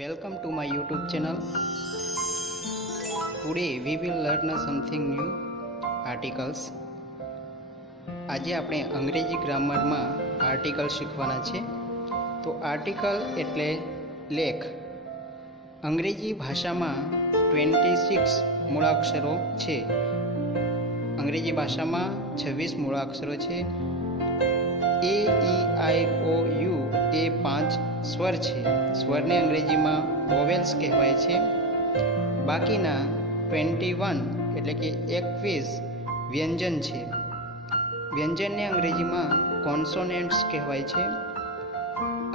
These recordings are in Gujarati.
Welcome to my YouTube channel. Today we will learn something new articles. આજે આપણે અંગ્રેજી ગ્રામરમાં આર્ટિકલ શીખવાના છે. તો આર્ટિકલ એટલે લેખ. અંગ્રેજી ભાષામાં 26 મૂળાક્ષરો છે. અંગ્રેજી ભાષામાં 26 મૂળાક્ષરો છે. એ ઈ આઈ ઓ યુ એ 5 સ્વર છે. સ્વરને અંગ્રેજીમાં વોવેલ્સ કહેવાય છે. બાકીના 21 એટલે કે 21 વ્યંજન છે. વ્યંજનને અંગ્રેજીમાં કોન્સોનેન્ટ્સ કહેવાય છે.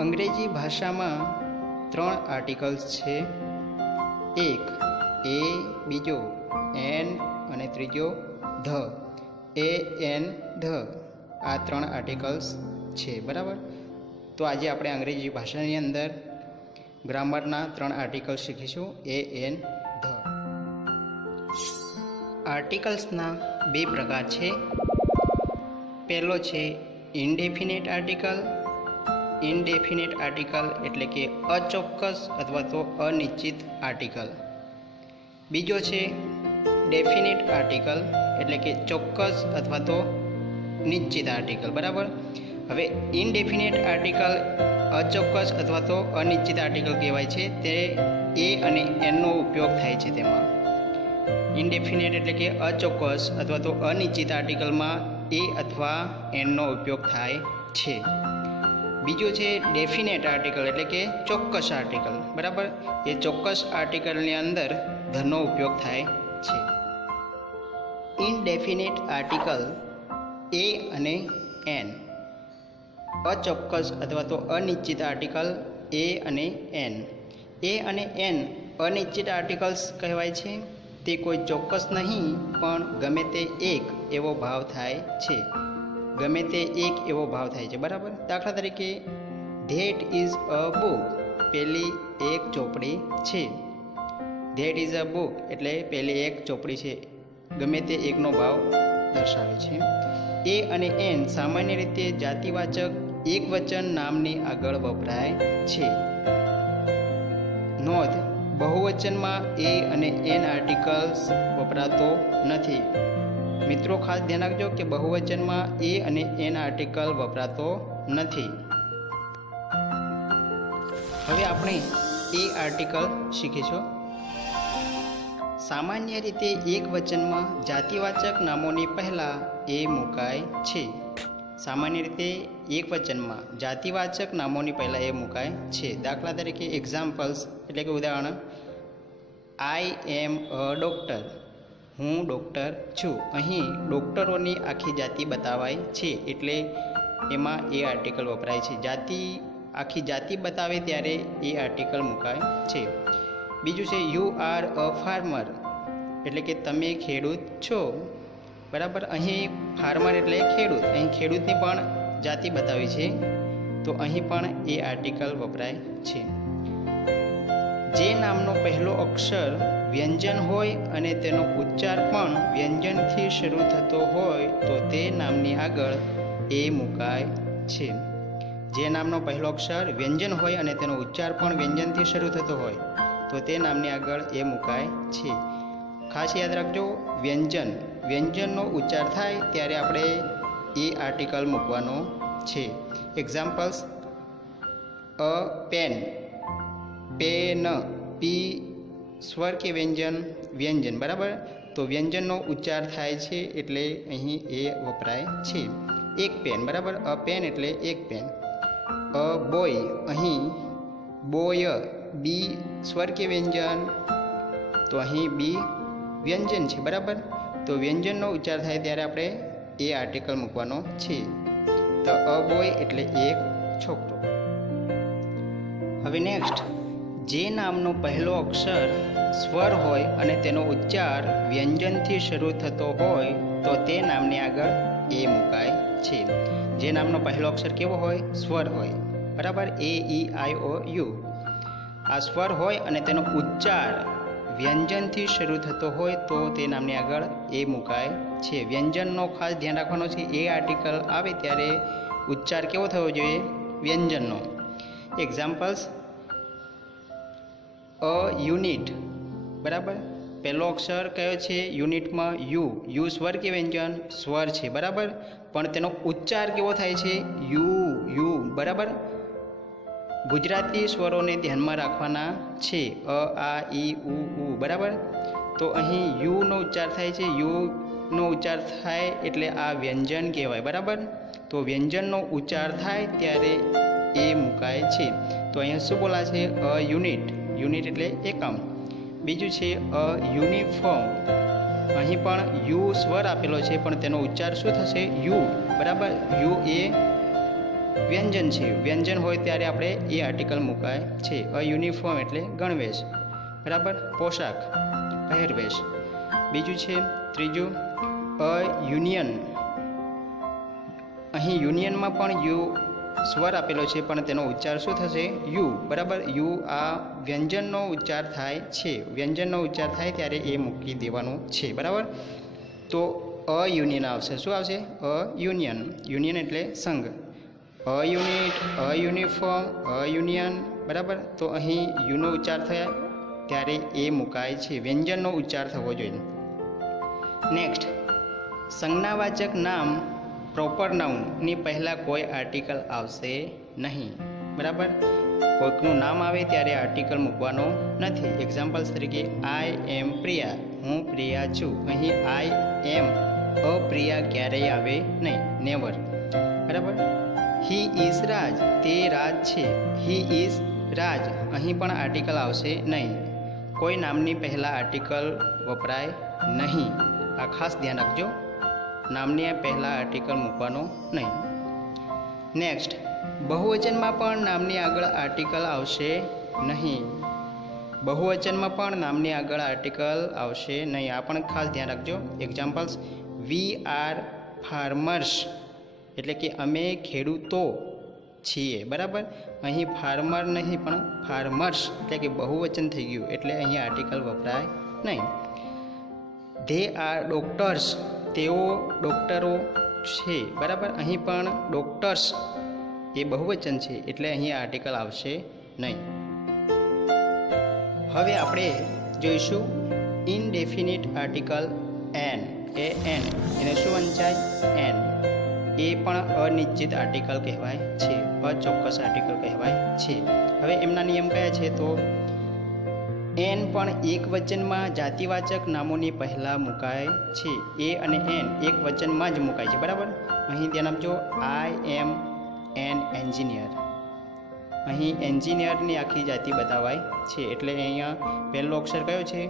અંગ્રેજી ભાષામાં 3 આર્ટિકલ્સ છે. એક એ, બીજો એન અને ત્રીજો ધ. એ એન ધ આ 3 આર્ટિકલ્સ છે. બરાબર. તો આજે આપણે અંગ્રેજી ભાષાની અંદર ગ્રામરના 3 આર્ટિકલ્સ શીખીશું. A N the. આર્ટિકલ્સના 2 પ્રકાર છે. પહેલો છે ઇનડેફિનેટ આર્ટિકલ. ઇનડેફિનેટ આર્ટિકલ એટલે કે અચોક્કસ અથવા તો અનિશ્ચિત આર્ટિકલ. બીજો છે ડેફિનેટ આર્ટિકલ એટલે કે ચોક્કસ અથવા તો નિશ્ચિત આર્ટિકલ. બરાબર. હવે ઇનડેફિનેટ આર્ટિકલ અચોક્કસ અથવા તો અનિશ્ચિત આર્ટિકલ કહેવાય છે. તે એ અને એનનો ઉપયોગ થાય છે તેમાં. ઇનડેફિનેટ એટલે કે અચોક્કસ અથવા તો અનિશ્ચિત આર્ટિકલમાં એ અથવા એનનો ઉપયોગ થાય છે. બીજું છે ડેફિનેટ આર્ટિકલ એટલે કે ચોક્કસ આર્ટિકલ. બરાબર. એ ચોક્કસ આર્ટિકલની અંદર ધનો ઉપયોગ થાય છે. ઇનડેફિનેટ આર્ટિકલ એ અને એન. અચોક્કસ અથવા તો અનિશ્ચિત આર્ટિકલ એ અને એન. એ અને એન અનિશ્ચિત આર્ટિકલ્સ કહેવાય છે. તે કોઈ ચોક્કસ નહીં પણ ગમે તે એક એવો ભાવ થાય છે. ગમે તે એક એવો ભાવ થાય છે. બરાબર. દાખલા તરીકે ધેટ ઇઝ અ બુક. પહેલી એક ચોપડી છે. ધેટ ઇઝ અ બુક એટલે પહેલી એક ચોપડી છે. ગમે તે એકનો ભાવ દર્શાવે છે. એ અને એન સામાન્ય રીતે જાતિવાચક એકવચન નામની આગળ વપરાય છે. નોંધ: બહુવચનમાં એ અને એન આર્ટિકલ્સ વપરાતો નથી. મિત્રો ખાસ ધ્યાન રાખજો કે બહુવચનમાં એ અને એન આર્ટિકલ વપરાતો નથી. હવે આપણે એ આર્ટિકલ શીખીશું. સામાન્ય રીતે એક વચનમાં જાતિવાચક નામોની પહેલાં એ મુકાય છે. સામાન્ય રીતે એક વચનમાં જાતિવાચક નામોની પહેલાં એ મુકાય છે. દાખલા તરીકે એક્ઝામ્પલ્સ એટલે કે ઉદાહરણ: આઈ એમ અ ડૉક્ટર. હું ડૉક્ટર છું. અહીં ડૉક્ટરોની આખી જાતિ બતાવાય છે એટલે એમાં એ આર્ટિકલ વપરાય છે. આખી જાતિ બતાવે ત્યારે એ આર્ટિકલ મુકાય છે. બીજું છે યુ આર અ ફાર્મર એટલે કે તમે ખેડૂત છો. બરાબર. અહીં ફાર્મર એટલે ખેડૂત. અહીં ખેડૂતની પણ જાતિ બતાવી છે તો અહીં પણ એ આર્ટિકલ વપરાય છે. જે નામનો પહેલો અક્ષર વ્યંજન હોય અને તેનો ઉચ્ચાર પણ વ્યંજનથી શરૂ થતો હોય તો તે નામની આગળ એ મુકાય છે. જે નામનો પહેલો અક્ષર વ્યંજન હોય અને તેનો ઉચ્ચાર પણ વ્યંજનથી શરૂ થતો હોય તો તે નામની આગળ એ મુકાય છે. ખાસ યાદ રાખજો, વ્યંજનનો ઉચ્ચાર થાય ત્યારે આપણે એ આર્ટિકલ મૂકવાનો છે. Examples: a pen. Pen. P સ્વર કે વ્યંજન. બરાબર. તો વ્યંજનનો ઉચ્ચાર થાય છે એટલે અહીં એ વપરાય છે. એક પેન. બરાબર. અ પેન એટલે એક પેન. A boy. અહીં બોય. બી સ્વર કે વ્યંજન તો અહીં બી વ્યંજન છે. બરાબર. તો વ્યંજનનો ઉચ્ચાર થાય ત્યારે આપણે એ આર્ટિકલ મૂકવાનો છે. તો અ બોય એટલે એક છોકરો. હવે નેક્સ્ટ: જે નામનો પહેલો અક્ષર સ્વર હોય અને તેનો ઉચ્ચાર વ્યંજનથી શરૂ થતો હોય તો તે નામની આગળ એ મુકાય છે. જે નામનો પહેલો અક્ષર કેવો હોય? સ્વર હોય. બરાબર. એ ઈ આઈ ઓ યુ. આ સ્વર હોય અને તેનો ઉચ્ચાર વ્યંજનથી શરૂ થતો હોય તો તે નામની આગળ એ મુકાય છે. વ્યંજનનો ખાસ ધ્યાન રાખવાનો છે. એ આર્ટિકલ આવે ત્યારે ઉચ્ચાર કેવો થવો જોઈએ? વ્યંજનનો. એક્ઝામ્પલ્સ: અ યુનિટ, બરાબર. પહેલો અક્ષર કયો છે યુનિટમાં? યુ. યુ સ્વર કે વ્યંજન? સ્વર છે, બરાબર. પણ તેનો ઉચ્ચાર કેવો થાય છે? યુ. યુ, બરાબર. ગુજરાતી સ્વરોને ધ્યાનમાં રાખવાના છે. અ, આ, ઈ, ઉ, બરાબર. તો અહીં યુનો ઉચ્ચાર થાય છે. યુનો ઉચ્ચાર થાય એટલે આ વ્યંજન કહેવાય, બરાબર. તો વ્યંજનનો ઉચ્ચાર થાય ત્યારે એ મુકાય છે. તો અહીંયા શું બોલા છે? અ યુનિટ. યુનિટ એટલે એકમ. બીજું છે અ યુનિફોર્મ. અહીં પણ યુ સ્વર આપેલો છે પણ તેનો ઉચ્ચાર શું થશે? યુ, બરાબર. યુ એ વ્યંજન છે. વ્યંજન હોય ત્યારે આપણે એ આર્ટિકલ મુકાય છે. અ યુનિફોર્મ એટલે ગણવેશ, બરાબર. પોશાક, પહેરવેશ. બીજું છે ત્રીજું અ યુનિયન. અહીં યુનિયનમાં પણ યુ સ્વર આપેલો છે પણ તેનો ઉચ્ચાર શું થશે? યુ, બરાબર. યુ આ વ્યંજનનો ઉચ્ચાર થાય છે. વ્યંજનનો ઉચ્ચાર થાય ત્યારે એ મૂકી દેવાનું છે, બરાબર. તો અ યુનિયન આવશે. શું આવશે? અ યુનિયન. યુનિયન એટલે સંઘ. અ યુનિટ, અ યુનિફોર્મ, અ યુનિયન, બરાબર. તો અહીં યુનો ઉચ્ચાર થયા ત્યારે એ મુકાય છે. વ્યંજનનો ઉચ્ચાર થવો જોઈએ. નેક્સ્ટ, સંજ્ઞાવાચક નામ પ્રોપર નાઉનની પહેલાં કોઈ આર્ટિકલ આવશે નહીં, બરાબર. કોઈકનું નામ આવે ત્યારે આર્ટિકલ મૂકવાનો નથી. એક્ઝામ્પલ્સ તરીકે આઈ એમ પ્રિયા. હું પ્રિયા છું. અહીં આઈ એમ અપ્રિયા ક્યારેય આવે નહીં, નેવર, બરાબર. હી ઇઝ રાજ. તે રાજ છે. હી ઇઝ રાજ. અહીં પણ આર્ટિકલ આવશે નહીં. કોઈ નામની પહેલાં આર્ટિકલ વપરાય નહીં. આ ખાસ ધ્યાન રાખજો. નામની પહેલાં આર્ટિકલ મૂકવાનો નહીં. નેક્સ્ટ, બહુવચનમાં પણ નામની આગળ આર્ટિકલ આવશે નહીં. બહુવચનમાં પણ નામની આગળ આર્ટિકલ આવશે નહીં. આ પણ ખાસ ધ્યાન રાખજો. એક્ઝામ્પલ્સ વી આર ફાર્મર્સ એટલે કે અમે ખેડૂતો છીએ, બરાબર. અહીં ફાર્મર નહીં પણ ફાર્મર્સ એટલે કે બહુવચન થઈ ગયું એટલે અહીં આર્ટિકલ વપરાય નહીં. They are doctors. તેઓ ડૉક્ટરો છે, બરાબર. અહીં પણ ડૉક્ટર્સ એ બહુવચન છે એટલે અહીં આર્ટિકલ આવશે નહીં. હવે આપણે જોઈશું ઇનડેફિનિટ આર્ટિકલ એન. એ એન એને શું વંચાય? એન. એ પણ અનિશ્ચિત આર્ટિકલ કહેવાય છે. અચોક્કસ આર્ટિકલ કહેવાય છે. હવે એમના નિયમ કયા છે? તો એન પણ એક વચનમાં જાતિવાચક નામોની પહેલાં મુકાય છે. એ અને એન એક વચનમાં જ મુકાય છે, બરાબર. અહીં ધ્યાન આપજો. આઈ એમ એન એન્જિનિયર. અહીં એન્જિનિયરની આખી જાતિ બતાવાય છે એટલે અહીંયા પહેલો અક્ષર કયો છે?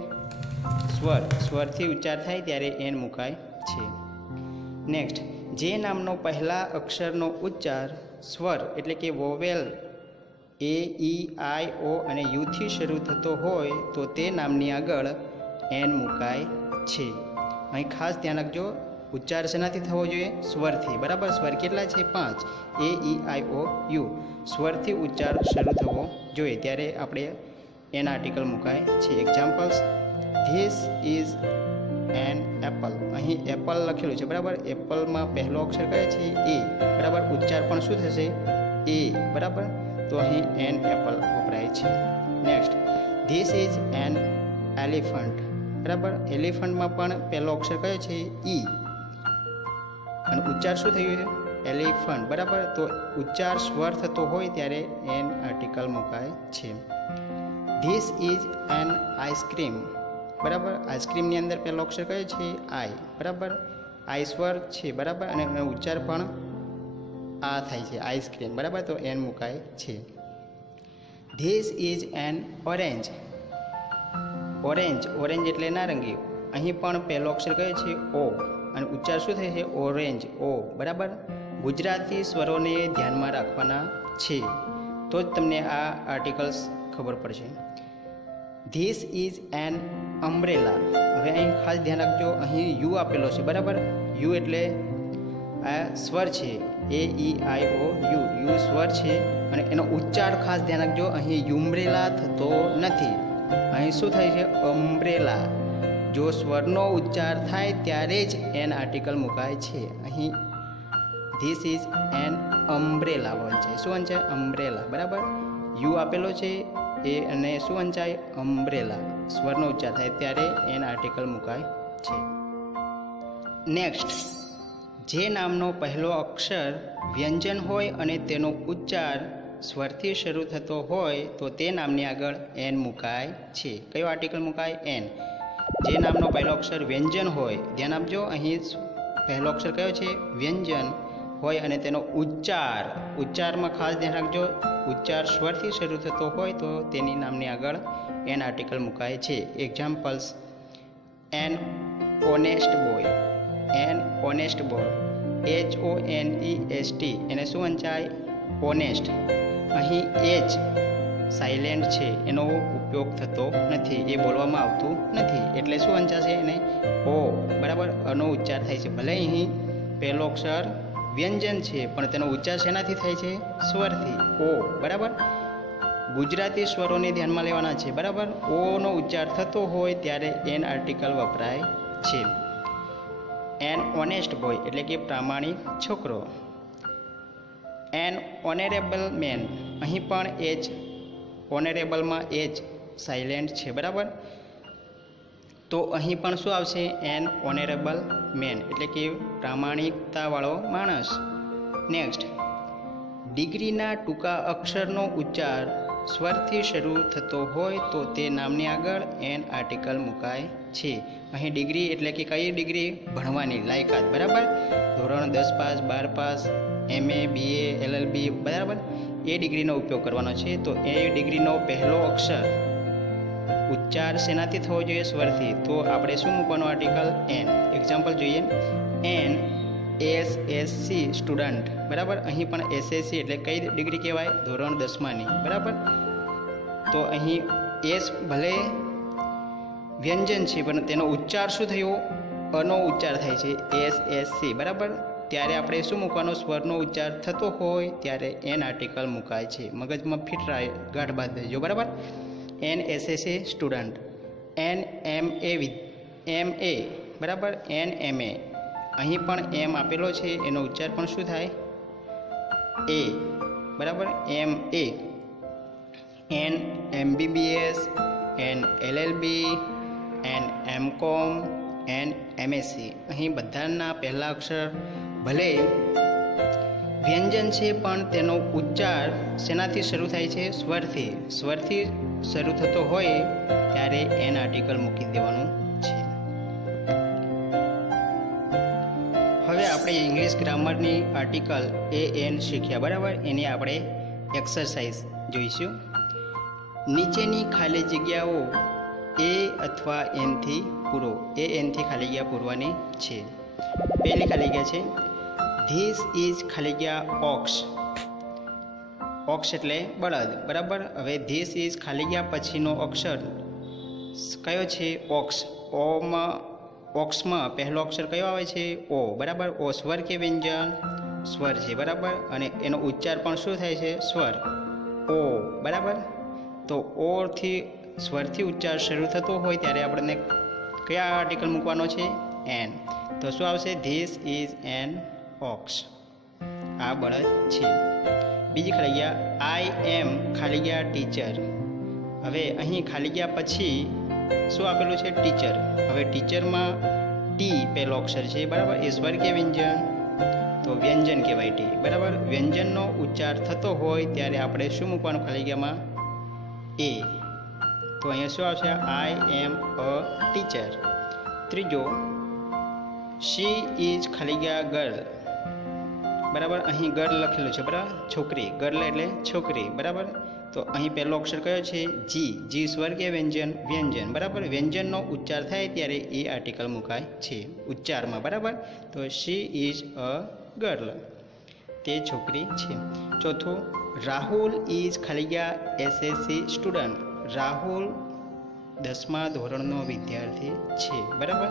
સ્વર. સ્વરથી ઉચ્ચાર થાય ત્યારે એન મુકાય છે. નેક્સ્ટ, જે નામનો પહેલા અક્ષરનો ઉચ્ચાર સ્વર એટલે કે વોવેલ એ, ઈ, આઈ, ઓ અને યુથી શરૂ થતો હોય તો તે નામની આગળ એન મુકાય છે. અહીં ખાસ ધ્યાન રાખજો. ઉચ્ચાર શેનાથી થવો જોઈએ? સ્વરથી, બરાબર. સ્વર કેટલા છે? 5. એ, ઈ, આઈ, ઓ, યુ. સ્વરથી ઉચ્ચાર શરૂ થવો જોઈએ ત્યારે આપણે એન આર્ટિકલ મુકાય છે. Examples this is an apple. અહીં એપલ લખેલું છે, બરાબર. એપલમાં પહેલો અક્ષર કયો છે? એ, બરાબર. ઉચ્ચાર પણ શું થશે? એ, બરાબર. તો અહીં એન એપલ વપરાય છે. Next, this is an elephant, બરાબર. એલિફન્ટમાં પણ પહેલો અક્ષર કયો છે? ઈ અને ઉચ્ચાર શું થયું છે? એલિફન્ટ, બરાબર. તો ઉચ્ચાર સ્વર થતો હોય ત્યારે એન આર્ટિકલ મુકાય છે. ધીસ ઇઝ એન આઈસ્ક્રીમ, બરાબર. આઈસ્ક્રીમની અંદર પહેલો અક્ષર કયો છે? આઈ, બરાબર. આઈ સ્વર છે, બરાબર. અને એનો ઉચ્ચાર પણ આ થાય છે, આઈસ્ક્રીમ, બરાબર. તો એન મુકાય છે. This is an orange. Orange. Orange એટલે નારંગી. અહીં પણ પહેલો અક્ષર કયો છે? ઓ અને ઉચ્ચાર શું થાય છે? ઓરેન્જ, ઓ, બરાબર. ગુજરાતી સ્વરોને ધ્યાનમાં રાખવાના છે તો જ તમને આ આર્ટિકલ્સ ખબર પડશે. This is an umbrella. હવે અહીં ખાસ ધ્યાન રાખજો. અહીં યુ આપેલો છે, બરાબર. યુ એટલે આ સ્વર છે. એ, ઈ, આઈ, ઓ, યુ. યુ સ્વર છે અને એનો ઉચ્ચાર ખાસ ધ્યાન રાખજો. અહીં યુમ્બ્રેલા થતો નથી. અહીં શું થાય છે? અમ્બ્રેલા. જો સ્વરનો ઉચ્ચાર થાય ત્યારે જ એન આર્ટિકલ મુકાય છે. અહીં ધીસ ઇઝ એન અમ્બ્રેલા વંચાય. શું વંચાય? અમ્બ્રેલા, બરાબર. યુ આપેલો છે. એ અને શું વંચાય? અમ્બ્રેલા. સ્વરનો ઉચ્ચાર થાય ત્યારે એન આર્ટિકલ મુકાય છે. નેક્સ્ટ, જે નામનો પહેલો અક્ષર વ્યંજન હોય અને તેનો ઉચ્ચાર સ્વરથી શરૂ થતો હોય તો તે નામની આગળ એન મુકાય છે. કયો આર્ટિકલ મુકાય? એન. જે નામનો પહેલો અક્ષર વ્યંજન હોય, ધ્યાન આપજો, અહીં પહેલો અક્ષર કયો છે? વ્યંજન હોય અને તેનો ઉચ્ચારમાં ખાસ ધ્યાન રાખજો, ઉચ્ચાર સ્વરથી શરૂ થતો હોય તો તેની નામની આગળ એન આર્ટિકલ મુકાય છે. Examples: an honest boy, an honest boy, HONEST, એને શું વંચાય? ઓનેસ્ટ. અહીં એચ સાયલેન્ટ છે, એનો ઉપયોગ થતો નથી, એ બોલવામાં આવતું નથી, એટલે શું વંચાશે? એને ઓ. બરાબર, અનો ઉચ્ચાર થાય છે. ભલે અહીં પહેલો અક્ષર વ્યંજન છે પણ તેનો ઉચ્ચાર શેનાથી થાય છે? સ્વરથી, ઓ. બરાબર, ગુજરાતી સ્વરોને ધ્યાનમાં લેવાના છે. બરાબર, ઓનો ઉચ્ચાર થતો હોય ત્યારે એન આર્ટિકલ વપરાય છે. એન ઓનેસ્ટ બોય એટલે કે પ્રામાણિક છોકરો. એન ઓનેરેબલ મેન, અહીં પણ એચ, ઓનેરેબલમાં એચ સાયલેન્ટ છે. બરાબર, તો અહીં પણ શું આવશે? એન ઓનેરેબલ મેન એટલે કે પ્રામાણિકતાવાળો માણસ. નેક્સ્ટ, ડિગ્રીના ટૂંકા અક્ષરનો ઉચ્ચાર સ્વરથી શરૂ થતો હોય તો તે નામની આગળ એન આર્ટિકલ મુકાય છે. અહીં ડિગ્રી એટલે કે કઈ ડિગ્રી? ભણવાની લાયકાત. બરાબર, ધોરણ 10 pass, 12 pass, MA, BA, LLB. બરાબર, એ ડિગ્રીનો ઉપયોગ કરવાનો છે. તો એ ડિગ્રીનો પહેલો અક્ષર ઉચ્ચાર શેનાથી થવો જોઈએ? સ્વરથી. તો આપણે શું મૂકવાનું? Article an. એક્ઝામ્પલ જોઈએ: એન SSC સ્ટુડન્ટ. બરાબર, અહીં પણ SSC એટલે કઈ ડિગ્રી કહેવાય? ધોરણ 10માની. બરાબર, તો અહીં એસ ભલે વ્યંજન છે પણ તેનો ઉચ્ચાર શું થયો? અનો ઉચ્ચાર થાય છે, SSC. બરાબર, ત્યારે આપણે શું મૂકવાનો? સ્વરનો ઉચ્ચાર થતો હોય ત્યારે એન આર્ટિકલ મુકાય છે. મગજમાં ફિટ ગાંઠ બાંધ દેજો. બરાબર, an SSC student. An MA. બરાબર, એન MA. અહીં પણ એમ આપેલો છે, એનો ઉચ્ચાર પણ શું થાય? એ. બરાબર, MA. An MBBS, an LLB, an MCOM, an MSc. અહીં બધાના પહેલા અક્ષર ભલે વ્યંજન છે પણ તેનો ઉચ્ચાર શેનાથી શરૂ થાય છે? સ્વરથી. સ્વરથી શરૂ થતો હોય ત્યારે એન આર્ટિકલ મૂકી દેવાનું છે. હવે આપણે ઇંગ્લિશ ગ્રામરની આર્ટિકલ AN શીખ્યા. બરાબર, એની આપણે એક્સરસાઇઝ જોઈશું. નીચેની ખાલી જગ્યાઓ એ અથવા એનથી પૂરો. AN થી ખાલી જગ્યા પૂરવાની છે. પહેલી ખાલી જગ્યા છે ધીસ ઇઝ ખાલી જગ્યા ઓક્સ. ઓક્સ એટલે બળદ. બરાબર, હવે ધીસ ઇઝ ખાલી જગ્યા પછીનો અક્ષર કયો છે? ઓક્સ. ઓક્સમાં પહેલો અક્ષર કયો આવે છે? ઓ. બરાબર, ઓ સ્વર કે વ્યંજન? સ્વર છે. બરાબર, અને એનો ઉચ્ચાર પણ શું થાય છે? સ્વર, ઓ. બરાબર, તો ઓથી સ્વરથી ઉચ્ચાર શરૂ થતો હોય ત્યારે આપણને કયા આર્ટિકલ મૂકવાનો છે? એન. તો શું આવશે? This is an ox. આ બળદ છે. બીજી ખાલી ગયા આઈ એમ ખાલી ગયા ટીચર. હવે અહીં ખાલી ગયા પછી શું આપેલું છે? ટીચર. હવે ટીચરમાં ટી પહેલો અક્ષર છે. બરાબર, એ સ્વર કે વ્યંજન? તો વ્યંજન કહેવાય ટી. બરાબર, વ્યંજનનો ઉચ્ચાર થતો હોય ત્યારે આપણે શું મૂકવાનું ખાલી ગયામાં? એ. તો અહીંયા શું આવશે? આઈ એમ અ ટીચર. ત્રીજો શી ઇઝ ખાલી ગયા ગર્લ. બરાબર, અહીં ગર્લ લખેલું છે. બરાબર, છોકરી. ગર્લ એટલે છોકરી. બરાબર, તો અહીં પહેલો અક્ષર કયો છે? જી. જી સ્વર કે વ્યંજન? વ્યંજન. બરાબર, વ્યંજનનો ઉચ્ચાર થાય ત્યારે એ આર્ટિકલ મુકાય છે ઉચ્ચારમાં. બરાબર, તો શી ઇઝ અ ગર્લ, તે છોકરી છે. ચોથું રાહુલ ઇઝ ખાલી ગયા SSC સ્ટુડન્ટ. રાહુલ 10મા ધોરણનો વિદ્યાર્થી છે. બરાબર,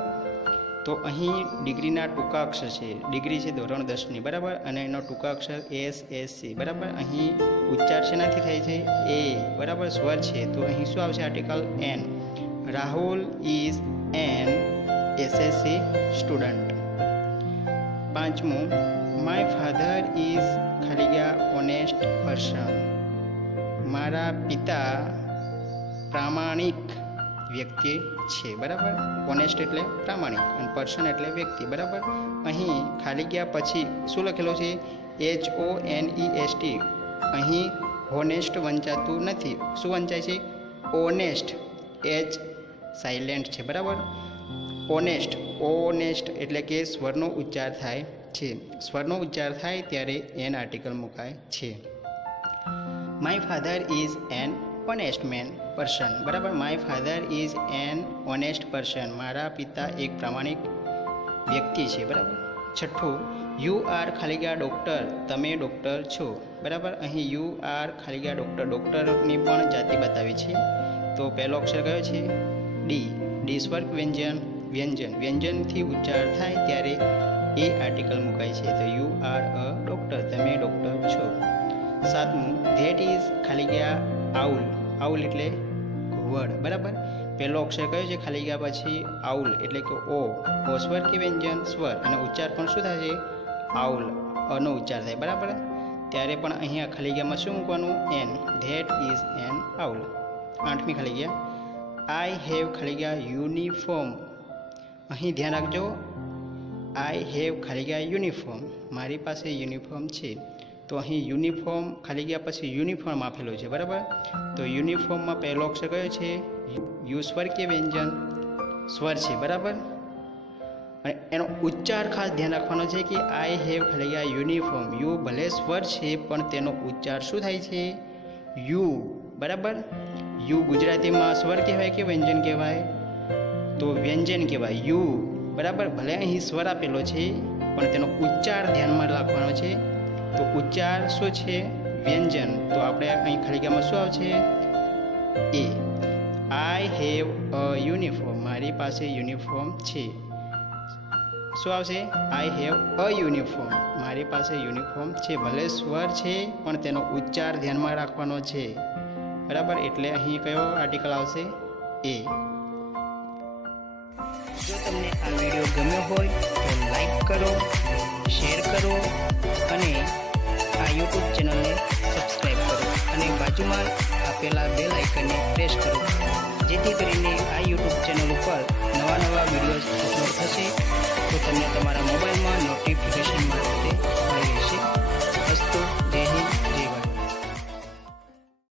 તો અહીં ડિગ્રીના ટૂંકા અક્ષર છે. ડિગ્રી છે ધોરણ 10ની. બરાબર, અને એનો ટૂંકા અક્ષર SSC. બરાબર, અહીં ઉચ્ચાર શેનાથી થાય છે? એ. બરાબર, સ્વર છે. તો અહીં શું આવશે? Article an. Rahul is an SSC student. પાંચમું માય ફાધર ઇઝ ખાલી ગયા ઓનેસ્ટ પર્સન. મારા પિતા પ્રામાણિક વ્યક્તિ છે, બરાબર. ઓનેસ્ટ એટલે પ્રામાણિક અને પર્સન એટલે વ્યક્તિ, બરાબર. અહીં ખાલી ગયા પછી શું લખેલું છે? HONEST. અહીં હોનેસ્ટ વંચાતું નથી. શું વંચાય છે? ઓનેસ્ટ. એચ સાયલેન્ટ છે, બરાબર. ઓનેસ્ટ એટલે કે સ્વરનો ઉચ્ચાર થાય છે. સ્વરનો ઉચ્ચાર થાય ત્યારે એન આર્ટિકલ મુકાય છે. My father is an honest person, બરાબર. My father is an honest person. મારા પિતા એક પ્રામાણિક વ્યક્તિ છે, બરાબર. છઠ્ઠું, યુ આર ખાલી ગયા ડૉક્ટર. તમે ડૉક્ટર છો, બરાબર. અહીં યુ આર ખાલી ગયા ડૉક્ટર. ડૉક્ટરની પણ જાતિ બતાવી છે. તો પહેલો અક્ષર કયો છે? ડી. ડી સ્વર વ્યંજનથી ઉચ્ચાર થાય ત્યારે એ આર્ટિકલ મુકાય છે. તો યુ આર અ ડૉક્ટર. તમે ડૉક્ટર છો. સાતમું, ધેટ ઇઝ ખાલી ગયા આઉલ. આઉલ એટલે ઘુવડ, બરાબર. પહેલો અક્ષર કયો છે? ખાલી ગયા પછી આઉલ એટલે કે ઓ. ઓ સ્વર કે વ્યંજન? સ્વર. અને ઉચ્ચાર પણ શું થાય છે? આઉલ. અનો ઉચ્ચાર થાય, બરાબર. ત્યારે પણ અહીંયા ખાલી ગયામાં શું મૂકવાનું? An. That is an owl. આઠમી ખાલી ગયા, આઈ હેવ ખાલી ગયા યુનિફોર્મ. અહીં ધ્યાન રાખજો, આઈ હેવ ખાલી ગયા યુનિફોર્મ. મારી પાસે યુનિફોર્મ છે. તો અહીં યુનિફોર્મ ખાલી ગયા પછી યુનિફોર્મ આપેલો છે, બરાબર. તો યુનિફોર્મમાં પહેલો અક્ષર કયો છે? યુ સ્વર કે વ્યંજન? સ્વર છે, બરાબર. અને એનો ઉચ્ચાર ખાસ ધ્યાન રાખવાનો છે કે આઈ હેવ ખાલી ગયા યુનિફોર્મ. યુ ભલે સ્વર છે પણ તેનો ઉચ્ચાર શું થાય છે? યુ, બરાબર. યુ ગુજરાતીમાં સ્વર કહેવાય કે વ્યંજન કહેવાય? તો વ્યંજન કહેવાય, યુ, બરાબર. ભલે અહીં સ્વર આપેલો છે પણ તેનો ઉચ્ચાર ધ્યાનમાં રાખવાનો છે. તો ઉચ્ચાર શું છે? વ્યંજન. તો આપણે અહીં ખાલી ગયામાં શું આવશે? એ. I have a uniform. મારી પાસે યુનિફોર્મ છે. શું આવશે? I have a uniform. મારી પાસે યુનિફોર્મ છે. ભલે સ્વર છે પણ તેનો ઉચ્ચાર ધ્યાનમાં રાખવાનો છે, બરાબર. એટલે અહીં કયો આર્ટિકલ આવશે? એ. જો તમને આ વિડીયો ગમ્યો હોય તો લાઈક કરો, શેર કરો અને આ યુટ્યુબ ચેનલને સબસ્ક્રાઈબ કરો અને બાજુમાં આપેલા બેલ આઇકનને પ્રેસ કરો, જેથી કરીને આ યુટ્યુબ